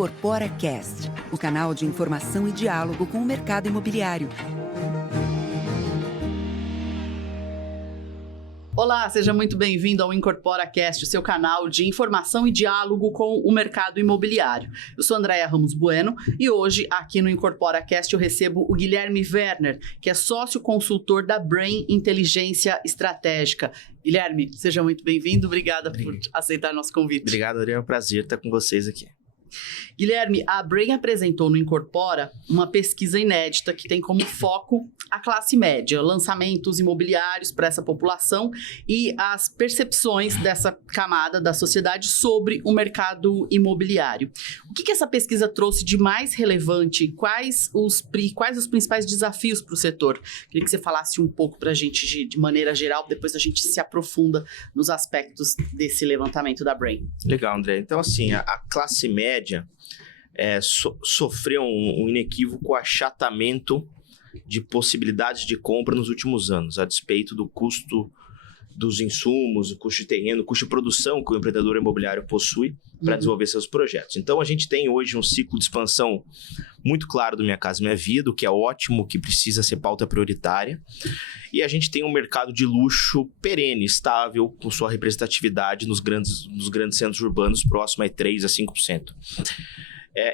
Incorpora Cast, o canal de informação e diálogo com o mercado imobiliário. Olá, seja muito bem-vindo ao Incorpora Cast, o seu canal de informação e diálogo com o mercado imobiliário. Eu sou Andréia Ramos Bueno e hoje, aqui no Incorpora Cast, eu recebo o Guilherme Werner, que é sócio consultor da Brain Inteligência Estratégica. Guilherme, seja muito bem-vindo, obrigada por aceitar nosso convite. Obrigado, Andréia, é um prazer estar com vocês aqui. Guilherme, a Brain apresentou no Incorpora uma pesquisa inédita que tem como foco a classe média, lançamentos imobiliários para essa população e as percepções dessa camada da sociedade sobre o mercado imobiliário. O que essa pesquisa trouxe de mais relevante? Quais os principais desafios para o setor? Queria que você falasse um pouco para a gente de maneira geral, depois a gente se aprofunda nos aspectos desse levantamento da Brain. Legal, André. Então, assim, a classe média sofreu um inequívoco achatamento de possibilidades de compra nos últimos anos, a despeito do custo dos insumos, o custo de terreno, o custo de produção que o empreendedor imobiliário possui para desenvolver seus projetos. Então, a gente tem hoje um ciclo de expansão muito claro do Minha Casa Minha Vida, o que é ótimo, que precisa ser pauta prioritária. E a gente tem um mercado de luxo perene, estável, com sua representatividade nos grandes centros urbanos, próximo a 3% a 5%.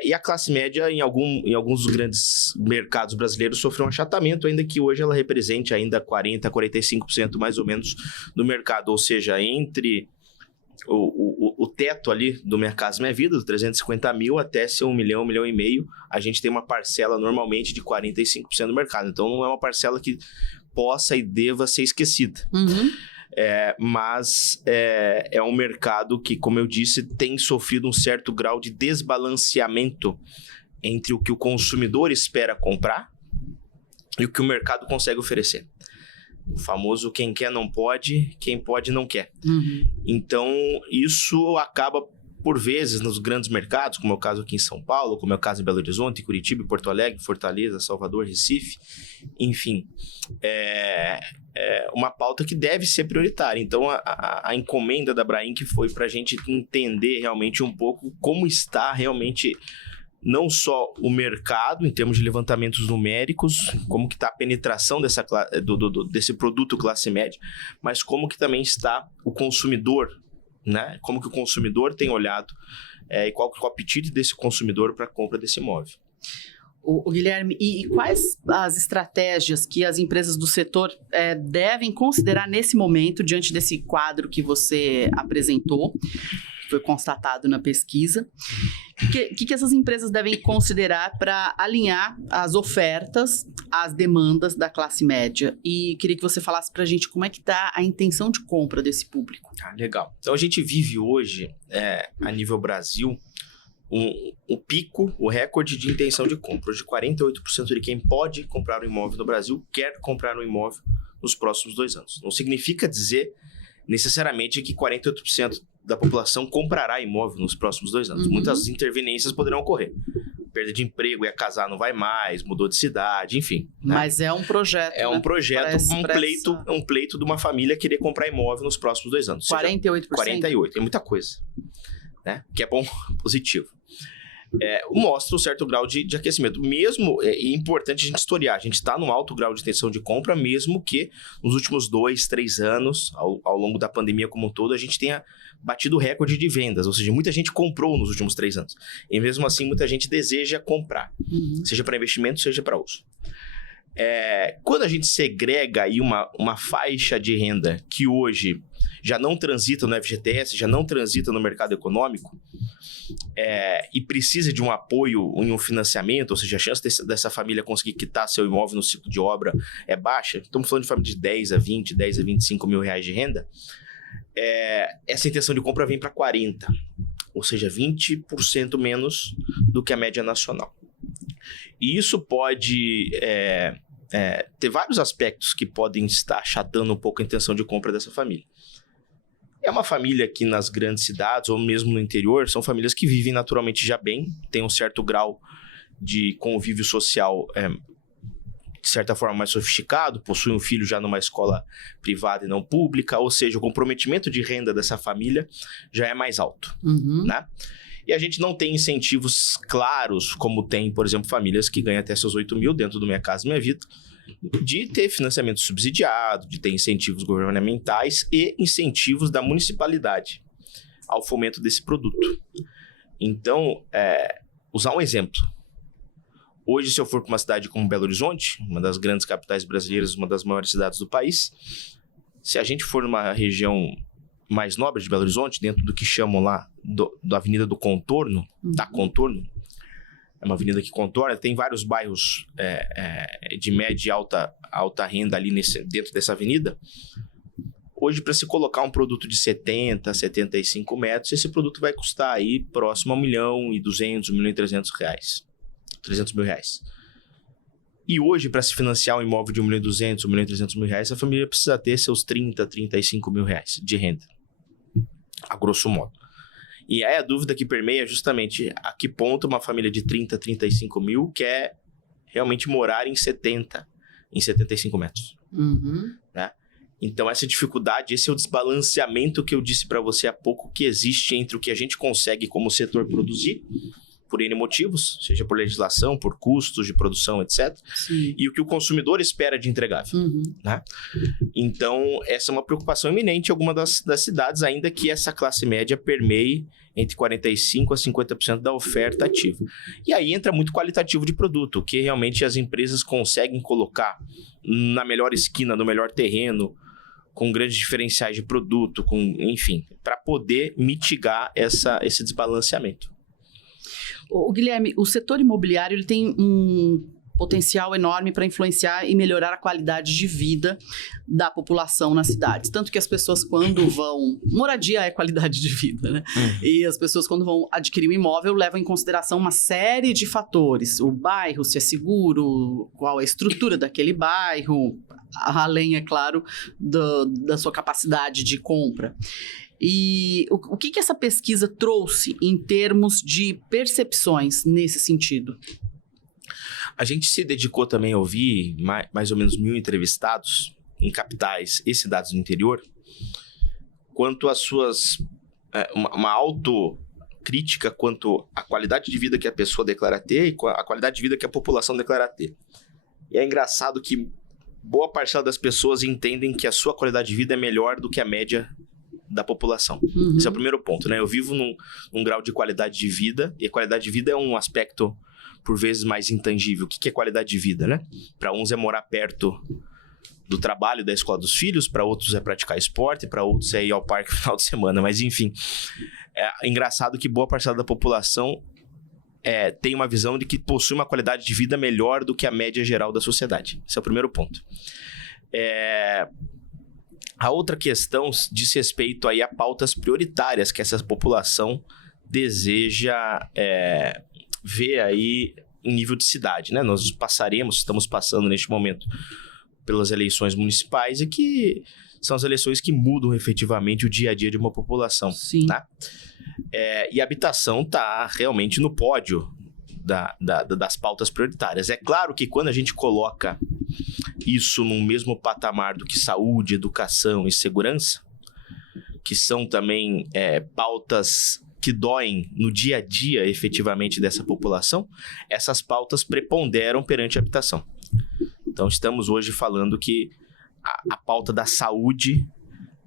E a classe média, em alguns dos grandes mercados brasileiros, sofreu um achatamento, ainda que hoje ela represente ainda 40% a 45% mais ou menos do mercado. Ou seja, entre o teto ali do Minha Casa Minha Vida, dos 350 mil até ser 1 milhão, 1,5 milhão, a gente tem uma parcela normalmente de 45% do mercado. Então, não é uma parcela que possa e deva ser esquecida. Mas é um mercado que, como eu disse, tem sofrido um certo grau de desbalanceamento entre o que o consumidor espera comprar e o que o mercado consegue oferecer. O famoso quem quer não pode, quem pode não quer. Então, isso acaba, por vezes, nos grandes mercados, como é o caso aqui em São Paulo, como é o caso em Belo Horizonte, Curitiba, Porto Alegre, Fortaleza, Salvador, Recife, enfim, é uma pauta que deve ser prioritária. Então, a encomenda da Brain que foi para a gente entender realmente um pouco como está realmente não só o mercado, em termos de levantamentos numéricos, como que está a penetração desse produto classe média, mas como que também está o consumidor, né? Como que o consumidor tem olhado e qual que é o apetite desse consumidor para a compra desse imóvel. O Guilherme, e quais as estratégias que as empresas do setor devem considerar nesse momento, diante desse quadro que você apresentou, que foi constatado na pesquisa? O que essas empresas devem considerar para alinhar as ofertas às demandas da classe média? E queria que você falasse para a gente como é que está a intenção de compra desse público. Legal. Então, a gente vive hoje, a nível Brasil, o pico, o recorde de intenção de compra. Hoje, 48% de quem pode comprar um imóvel no Brasil quer comprar um imóvel nos próximos 2 anos. Não significa dizer necessariamente que 48% da população comprará imóvel nos próximos 2 anos. Muitas interveniências poderão ocorrer. Perda de emprego, ia casar, não vai mais, mudou de cidade, enfim. Mas é um projeto. É um projeto, um pleito de uma família querer comprar imóvel nos próximos 2 anos. 48%? 48%, é muita coisa, né? Que é bom, positivo. Mostra um certo grau de aquecimento. Mesmo, é importante a gente historiar, a gente está num alto grau de intenção de compra, mesmo que nos últimos 2, 3 anos, ao longo da pandemia como um todo, a gente tenha batido o recorde de vendas, ou seja, muita gente comprou nos últimos 3 anos. E mesmo assim, muita gente deseja comprar, seja para investimento, seja para uso. Quando a gente segrega aí uma faixa de renda que hoje já não transita no FGTS, já não transita no mercado econômico, e precisa de um apoio em um financiamento, ou seja, a chance dessa família conseguir quitar seu imóvel no ciclo de obra é baixa, estamos falando de família de 10 a 20, 10 a 25 mil reais de renda, essa intenção de compra vem para 40%, ou seja, 20% menos do que a média nacional. E isso pode ter vários aspectos que podem estar achatando um pouco a intenção de compra dessa família. É uma família que nas grandes cidades, ou mesmo no interior, são famílias que vivem naturalmente já bem, têm um certo grau de convívio social de certa forma mais sofisticado, possuem um filho já numa escola privada e não pública, ou seja, o comprometimento de renda dessa família já é mais alto, né? E a gente não tem incentivos claros, como tem, por exemplo, famílias que ganham até seus 8 mil dentro do Minha Casa Minha Vida, de ter financiamento subsidiado, de ter incentivos governamentais e incentivos da municipalidade ao fomento desse produto. Então, usar um exemplo. Hoje, se eu for para uma cidade como Belo Horizonte, uma das grandes capitais brasileiras, uma das maiores cidades do país, se a gente for numa região mais nobre de Belo Horizonte, dentro do que chamam lá da Avenida do Contorno, da Contorno, é uma avenida que contorna, tem vários bairros de média e alta renda ali dentro dessa avenida. Hoje, para se colocar um produto de 70, 75 metros, esse produto vai custar aí próximo a R$1.200.000, R$1.300.000. 300 mil reais. E hoje, para se financiar um imóvel de R$1.200.000, R$1.300.000, a família precisa ter seus 30, 35 mil reais de renda, a grosso modo. E aí a dúvida que permeia justamente a que ponto uma família de 30, 35 mil quer realmente morar em 70, em 75 metros. Né? Então, essa dificuldade, esse é o desbalanceamento que eu disse para você há pouco que existe entre o que a gente consegue como setor produzir, por N motivos, seja por legislação, por custos de produção, etc. Sim. E o que o consumidor espera de entregável. Né? Então, essa é uma preocupação iminente em alguma das cidades, ainda que essa classe média permeie entre 45% a 50% da oferta ativa. E aí entra muito qualitativo de produto, que realmente as empresas conseguem colocar na melhor esquina, no melhor terreno, com grandes diferenciais de produto, enfim, para poder mitigar esse desbalanceamento. O Guilherme, o setor imobiliário ele tem um potencial enorme para influenciar e melhorar a qualidade de vida da população nas cidades. Tanto que as pessoas, quando vão... Moradia é qualidade de vida, né? E as pessoas, quando vão adquirir um imóvel, levam em consideração uma série de fatores. O bairro, se é seguro, qual a estrutura daquele bairro, além, é claro, da sua capacidade de compra. E o que essa pesquisa trouxe em termos de percepções nesse sentido? A gente se dedicou também a ouvir mais ou menos 1.000 entrevistados em capitais e cidades do interior, quanto às suas... uma autocrítica quanto à qualidade de vida que a pessoa declara ter e a qualidade de vida que a população declara ter. E é engraçado que boa parcela das pessoas entendem que a sua qualidade de vida é melhor do que a média da população. Esse é o primeiro ponto, né? Eu vivo num grau de qualidade de vida, e a qualidade de vida é um aspecto, por vezes, mais intangível. O que é qualidade de vida, né? Para uns é morar perto do trabalho, da escola dos filhos, para outros é praticar esporte, para outros é ir ao parque no final de semana, mas enfim. É engraçado que boa parcela da população tem uma visão de que possui uma qualidade de vida melhor do que a média geral da sociedade. Esse é o primeiro ponto. A outra questão diz respeito aí a pautas prioritárias que essa população deseja ver aí em nível de cidade, né? Nós estamos passando neste momento pelas eleições municipais e que são as eleições que mudam efetivamente o dia a dia de uma população. Sim. Né? E a habitação está realmente no pódio das pautas prioritárias. É claro que quando a gente coloca isso no mesmo patamar do que saúde, educação e segurança, que são também pautas que doem no dia a dia efetivamente dessa população, essas pautas preponderam perante a habitação. Então estamos hoje falando que a pauta da saúde,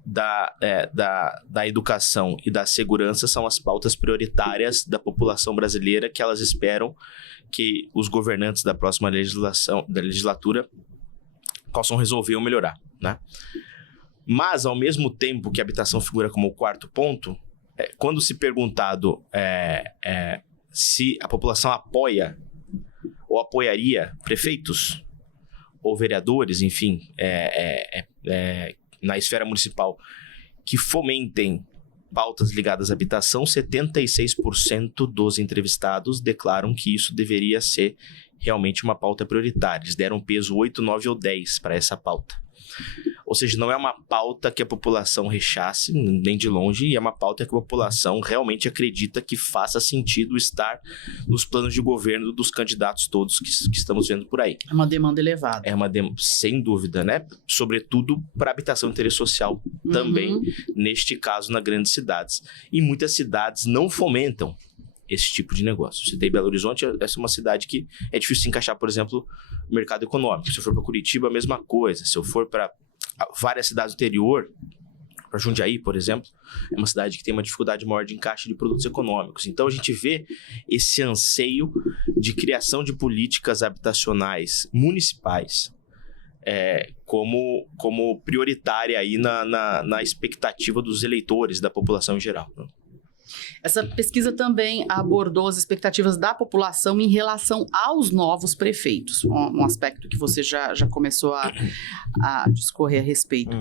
da educação e da segurança são as pautas prioritárias da população brasileira, que elas esperam que os governantes da próxima legislatura possam resolver ou melhorar, né? Mas, ao mesmo tempo que a habitação figura como o quarto ponto, quando se perguntado se a população apoia ou apoiaria prefeitos ou vereadores, enfim, na esfera municipal, que fomentem pautas ligadas à habitação, 76% dos entrevistados declaram que isso deveria ser realmente uma pauta prioritária. Eles deram peso 8, 9 ou 10 para essa pauta. Ou seja, não é uma pauta que a população rechace, nem de longe, e é uma pauta que a população realmente acredita que faça sentido estar nos planos de governo dos candidatos todos que estamos vendo por aí. É uma demanda elevada. Sem dúvida, né? Sobretudo para habitação e interesse social também, neste caso, nas grandes cidades. E muitas cidades não fomentam esse tipo de negócio. Eu citei Belo Horizonte, essa é uma cidade que é difícil se encaixar, por exemplo, no mercado econômico. Se eu for para Curitiba, a mesma coisa. Se eu for para várias cidades do interior, para Jundiaí, por exemplo, é uma cidade que tem uma dificuldade maior de encaixe de produtos econômicos. Então, a gente vê esse anseio de criação de políticas habitacionais municipais como prioritária aí na expectativa dos eleitores, da população em geral. Essa pesquisa também abordou as expectativas da população em relação aos novos prefeitos, um aspecto que você já começou a discorrer a respeito.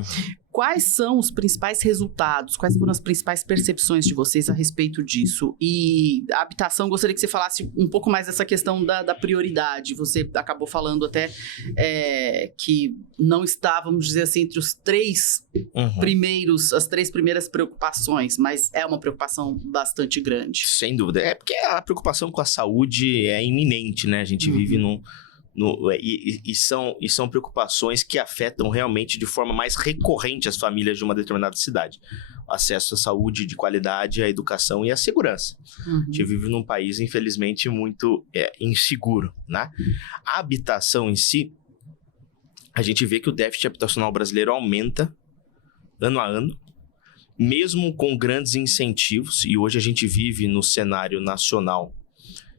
Quais são os principais resultados? Quais foram as principais percepções de vocês a respeito disso? E a habitação, gostaria que você falasse um pouco mais dessa questão da prioridade. Você acabou falando até que não está, vamos dizer assim, entre os as três primeiras preocupações, mas é uma preocupação bastante grande. Sem dúvida. É porque a preocupação com a saúde é iminente, né? A gente vive e são preocupações que afetam realmente de forma mais recorrente as famílias de uma determinada cidade. O acesso à saúde de qualidade, à educação e à segurança. A gente vive num país, infelizmente, muito inseguro, né? A habitação em si, a gente vê que o déficit habitacional brasileiro aumenta ano a ano, mesmo com grandes incentivos, e hoje a gente vive no cenário nacional,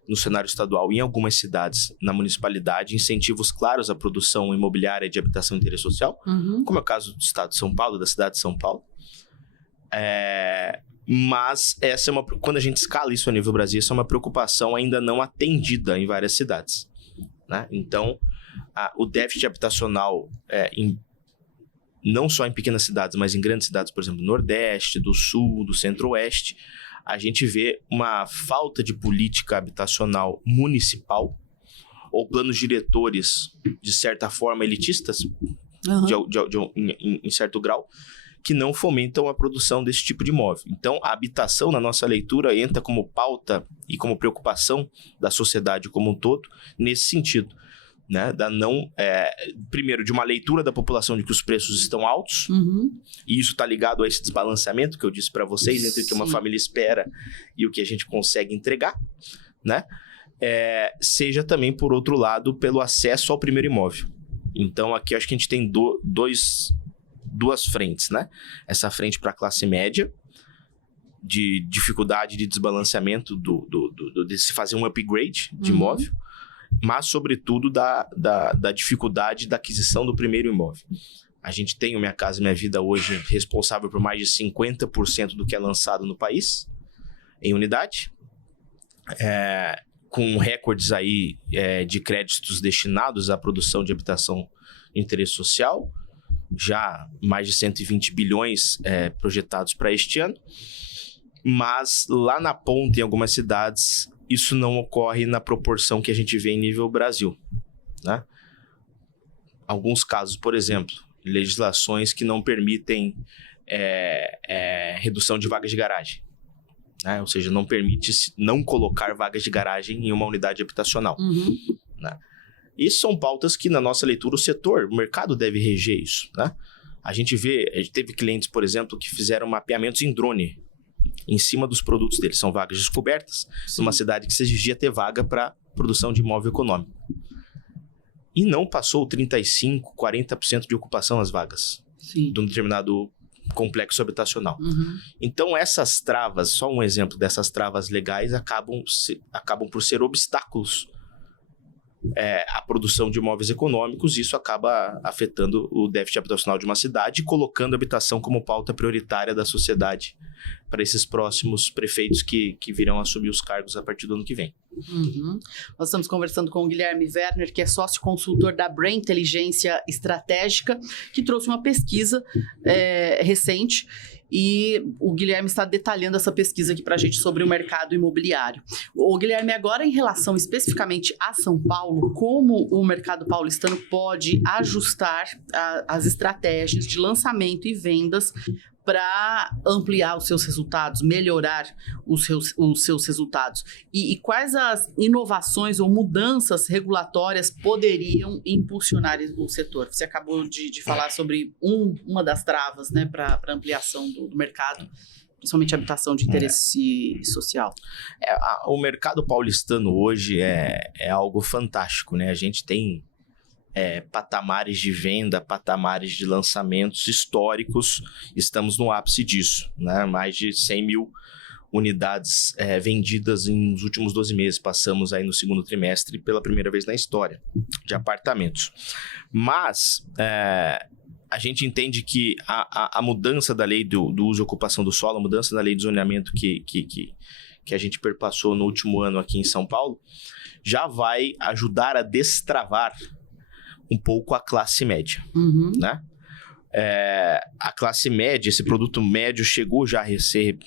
no cenário estadual, em algumas cidades, na municipalidade, incentivos claros à produção imobiliária de habitação de interesse social, como é o caso do estado de São Paulo, da cidade de São Paulo. Mas quando a gente escala isso a nível Brasil, essa é uma preocupação ainda não atendida em várias cidades, né? Então, o déficit habitacional, não só em pequenas cidades, mas em grandes cidades, por exemplo, do Nordeste, do Sul, do Centro-Oeste, a gente vê uma falta de política habitacional municipal ou planos diretores, de certa forma, elitistas, em certo grau, que não fomentam a produção desse tipo de imóvel. Então, a habitação, na nossa leitura, entra como pauta e como preocupação da sociedade como um todo, nesse sentido, né? Primeiro, de uma leitura da população de que os preços estão altos, e isso está ligado a esse desbalanceamento que eu disse para vocês, entre o que uma família espera e o que a gente consegue entregar, né? Seja também, por outro lado, pelo acesso ao primeiro imóvel. Então, aqui acho que a gente tem duas frentes, né? Essa frente para a classe média, de dificuldade de desbalanceamento de se fazer um upgrade de imóvel, mas, sobretudo, da dificuldade da aquisição do primeiro imóvel. A gente tem o Minha Casa Minha Vida hoje responsável por mais de 50% do que é lançado no país, em unidade, com recordes aí de créditos destinados à produção de habitação de interesse social, já mais de 120 bilhões projetados para este ano, mas lá na ponta, em algumas cidades, isso não ocorre na proporção que a gente vê em nível Brasil, né? Alguns casos, por exemplo, legislações que não permitem redução de vagas de garagem, né? Ou seja, não permite não colocar vagas de garagem em uma unidade habitacional, né? Isso são pautas que, na nossa leitura, o mercado deve reger isso, né? A gente teve clientes, por exemplo, que fizeram mapeamentos em drone em cima dos produtos deles. São vagas descobertas, numa cidade que se exigia ter vaga para produção de imóvel econômico. E não passou 35%, 40% de ocupação as vagas de um determinado complexo habitacional. Então, essas travas, só um exemplo dessas travas legais, acabam por ser obstáculos à produção de imóveis econômicos, e isso acaba afetando o déficit habitacional de uma cidade, colocando a habitação como pauta prioritária da sociedade para esses próximos prefeitos que virão assumir os cargos a partir do ano que vem. Nós estamos conversando com o Guilherme Werner, que é sócio consultor da Brain Inteligência Estratégica, que trouxe uma pesquisa recente, e o Guilherme está detalhando essa pesquisa aqui para a gente sobre o mercado imobiliário. O Guilherme, agora em relação especificamente a São Paulo, como o mercado paulistano pode ajustar as estratégias de lançamento e vendas para ampliar os seus resultados, melhorar os seus resultados? E quais as inovações ou mudanças regulatórias poderiam impulsionar o setor? Você acabou de falar sobre uma das travas, né, para ampliação do mercado principalmente habitação de interesse social? O mercado paulistano hoje é algo fantástico, né? A gente tem patamares de venda, patamares de lançamentos históricos, estamos no ápice disso, né? Mais de 100 mil unidades vendidas nos últimos 12 meses, passamos aí no segundo trimestre pela primeira vez na história de apartamentos. Mas a gente entende que a mudança da lei do uso e ocupação do solo, a mudança da lei de zoneamento que a gente perpassou no último ano aqui em São Paulo, já vai ajudar a destravar um pouco a classe média, né? A classe média, esse produto médio chegou já a ser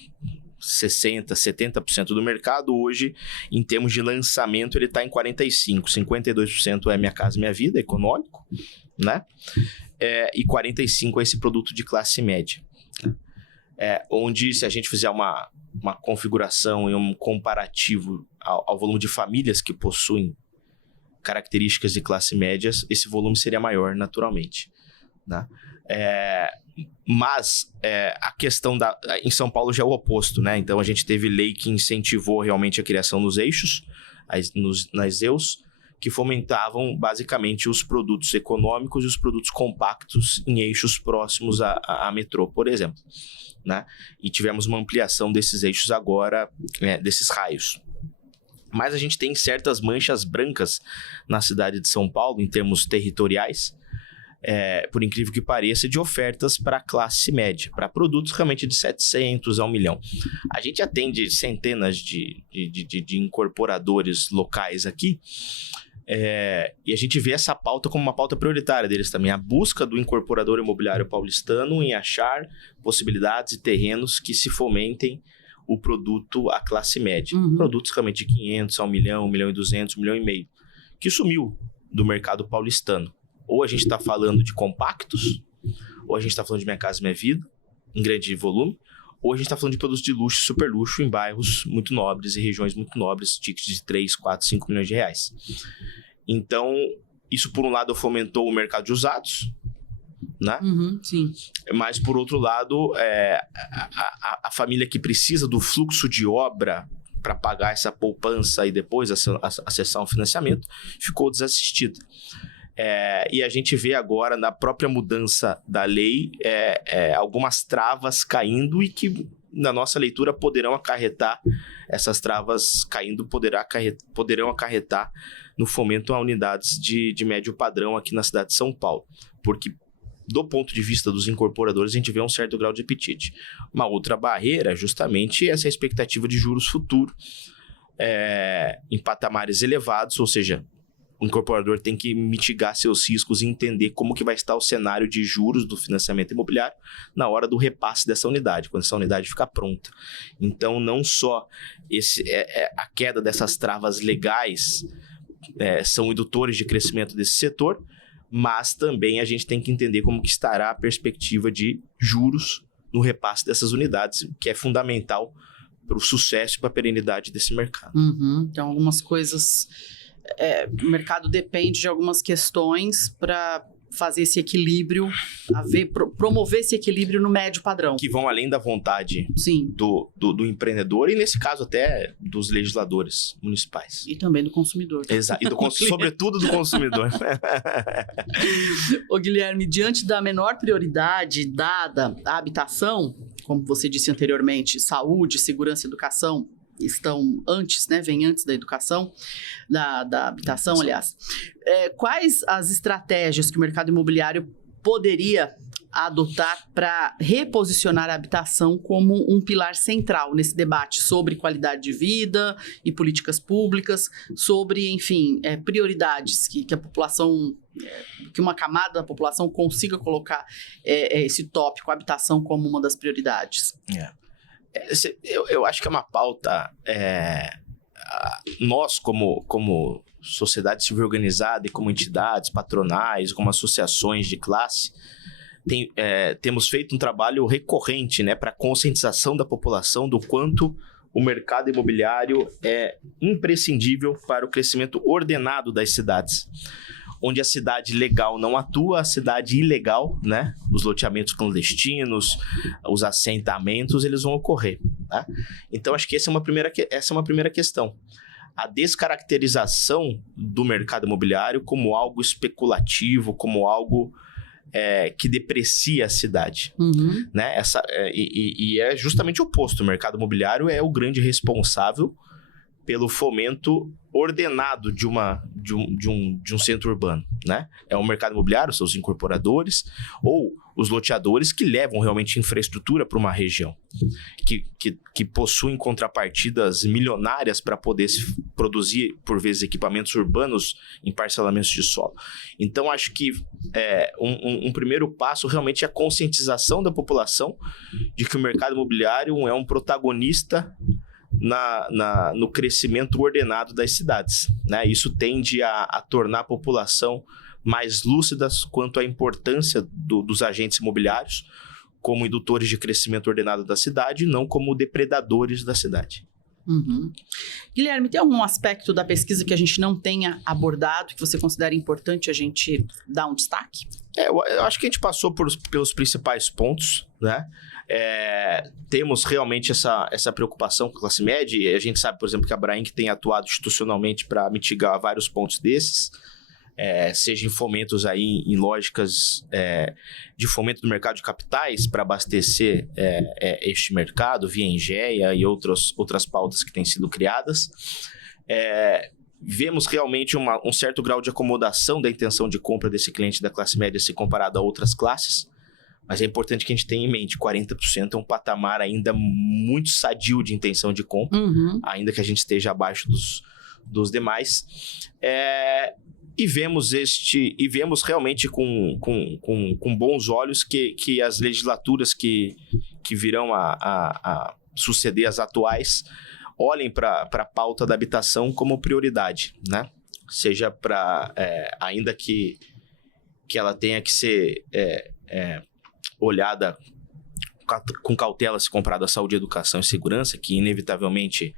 60%, 70% do mercado. Hoje, em termos de lançamento, ele está em 45%. 52% é Minha Casa Minha Vida, econômico, né? E 45% é esse produto de classe média. Onde, se a gente fizer uma configuração e um comparativo ao volume de famílias que possuem características de classe médias, esse volume seria maior, naturalmente, né? Mas a questão em São Paulo já é o oposto, né? Então a gente teve lei que incentivou realmente a criação dos eixos, nas EUs, que fomentavam basicamente os produtos econômicos e os produtos compactos em eixos próximos à metrô, por exemplo, né? E tivemos uma ampliação desses eixos agora, desses raios. Mas a gente tem certas manchas brancas na cidade de São Paulo, em termos territoriais, por incrível que pareça, de ofertas para a classe média, para produtos realmente de 700 a 1 milhão. A gente atende centenas de incorporadores locais aqui, e a gente vê essa pauta como uma pauta prioritária deles também, a busca do incorporador imobiliário paulistano em achar possibilidades e terrenos que se fomentem o produto à classe média. Produtos realmente de 500 a 1 milhão, 1 milhão e 200, 1 milhão e meio, que sumiu do mercado paulistano. Ou a gente está falando de compactos, ou a gente está falando de Minha Casa Minha Vida, em grande volume, ou a gente está falando de produtos de luxo, super luxo, em bairros muito nobres e regiões muito nobres, tickets de 3, 4, 5 milhões de reais. Então, isso por um lado fomentou o mercado de usados, né? Sim. Mas por outro lado, a família que precisa do fluxo de obra para pagar essa poupança e depois acessar um financiamento, ficou desassistida. E a gente vê agora, na própria mudança da lei, algumas travas caindo e que, na nossa leitura, poderão acarretar, essas travas caindo, poderão acarretar no fomento a unidades de médio padrão aqui na cidade de São Paulo. Porque, do ponto de vista dos incorporadores, a gente vê um certo grau de apetite. Uma outra barreira é justamente essa expectativa de juros futuro em patamares elevados, ou seja, o incorporador tem que mitigar seus riscos e entender como que vai estar o cenário de juros do financiamento imobiliário na hora do repasse dessa unidade, quando essa unidade ficar pronta. Então, não só a queda dessas travas legais são indutores de crescimento desse setor, mas também a gente tem que entender como que estará a perspectiva de juros no repasse dessas unidades, que é fundamental para o sucesso e para a perenidade desse mercado. Então, algumas coisas... o mercado depende de algumas questões para fazer esse equilíbrio, promover esse equilíbrio no médio padrão. Que vão além da vontade Sim. do empreendedor e, nesse caso, até dos legisladores municipais. E também do consumidor. Exato, sobretudo do consumidor. Ô, Guilherme, diante da menor prioridade dada à habitação, como você disse anteriormente, saúde, segurança e educação estão antes, né? Vem antes da educação, da habitação, aliás. Quais as estratégias que o mercado imobiliário poderia adotar para reposicionar a habitação como um pilar central nesse debate sobre qualidade de vida e políticas públicas, sobre, enfim, prioridades que a população, que uma camada da população consiga colocar esse tópico, a habitação, como uma das prioridades? Eu acho que é uma pauta... nós, como sociedade civil organizada e como entidades patronais, como associações de classe, temos feito um trabalho recorrente, né, para conscientização da população do quanto o mercado imobiliário é imprescindível para o crescimento ordenado das cidades. onde a cidade legal não atua, a cidade ilegal, né? Os loteamentos clandestinos, os assentamentos, eles vão ocorrer, tá? Então, acho que essa é uma primeira questão. A descaracterização do mercado imobiliário como algo especulativo, como algo que deprecia a cidade, né? E é justamente o oposto. O mercado imobiliário é o grande responsável pelo fomento ordenado de um centro urbano, né? É o mercado imobiliário, seus incorporadores, ou os loteadores que levam realmente infraestrutura para uma região, que possuem contrapartidas milionárias para poder produzir, por vezes, equipamentos urbanos em parcelamentos de solo. Então, acho que um primeiro passo realmente é a conscientização da população de que o mercado imobiliário é um protagonista no crescimento ordenado das cidades, né? Isso tende a tornar a população mais lúcida quanto à importância dos agentes imobiliários como indutores de crescimento ordenado da cidade, não como depredadores da cidade. Guilherme, tem algum aspecto da pesquisa que a gente não tenha abordado, que você considera importante a gente dar um destaque? Eu acho que a gente passou pelos principais pontos, né? Temos realmente essa preocupação com a classe média, e a gente sabe, por exemplo, que a Abrainc tem atuado institucionalmente para mitigar vários pontos desses, seja em fomentos aí, em lógicas de fomento do mercado de capitais para abastecer este mercado via Engeia e outras pautas que têm sido criadas. Vemos realmente um certo grau de acomodação da intenção de compra desse cliente da classe média se comparado a outras classes, mas é importante que a gente tenha em mente, 40% é um patamar ainda muito sadio de intenção de compra, ainda que a gente esteja abaixo dos demais. E vemos realmente com bons olhos que as legislaturas que virão a suceder as atuais olhem para a pauta da habitação como prioridade, né? Seja para, ainda que ela tenha que ser olhada com cautela se comparado à saúde, educação e segurança, que inevitavelmente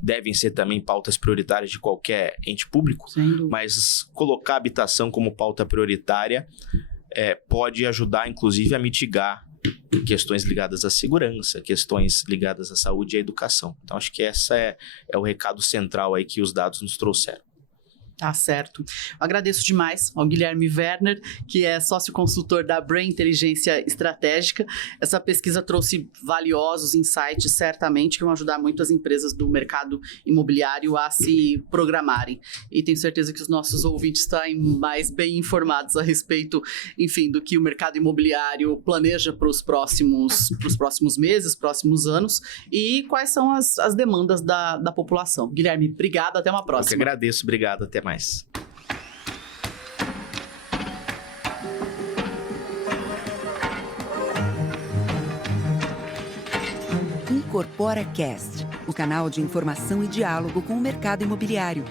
devem ser também pautas prioritárias de qualquer ente público, mas colocar a habitação como pauta prioritária pode ajudar, inclusive, a mitigar questões ligadas à segurança, questões ligadas à saúde e à educação. Então, acho que esse é o recado central aí que os dados nos trouxeram. Tá certo. Eu agradeço demais ao Guilherme Werner, que é sócio-consultor da Brain Inteligência Estratégica. Essa pesquisa trouxe valiosos insights, certamente, que vão ajudar muito as empresas do mercado imobiliário a se programarem. E tenho certeza que os nossos ouvintes estão mais bem informados a respeito, enfim, do que o mercado imobiliário planeja para os próximos meses, próximos anos, e quais são as demandas da população. Guilherme, obrigado, até uma próxima. Eu que agradeço, obrigado, até mais. Incorpora Cast, o canal de informação e diálogo com o mercado imobiliário.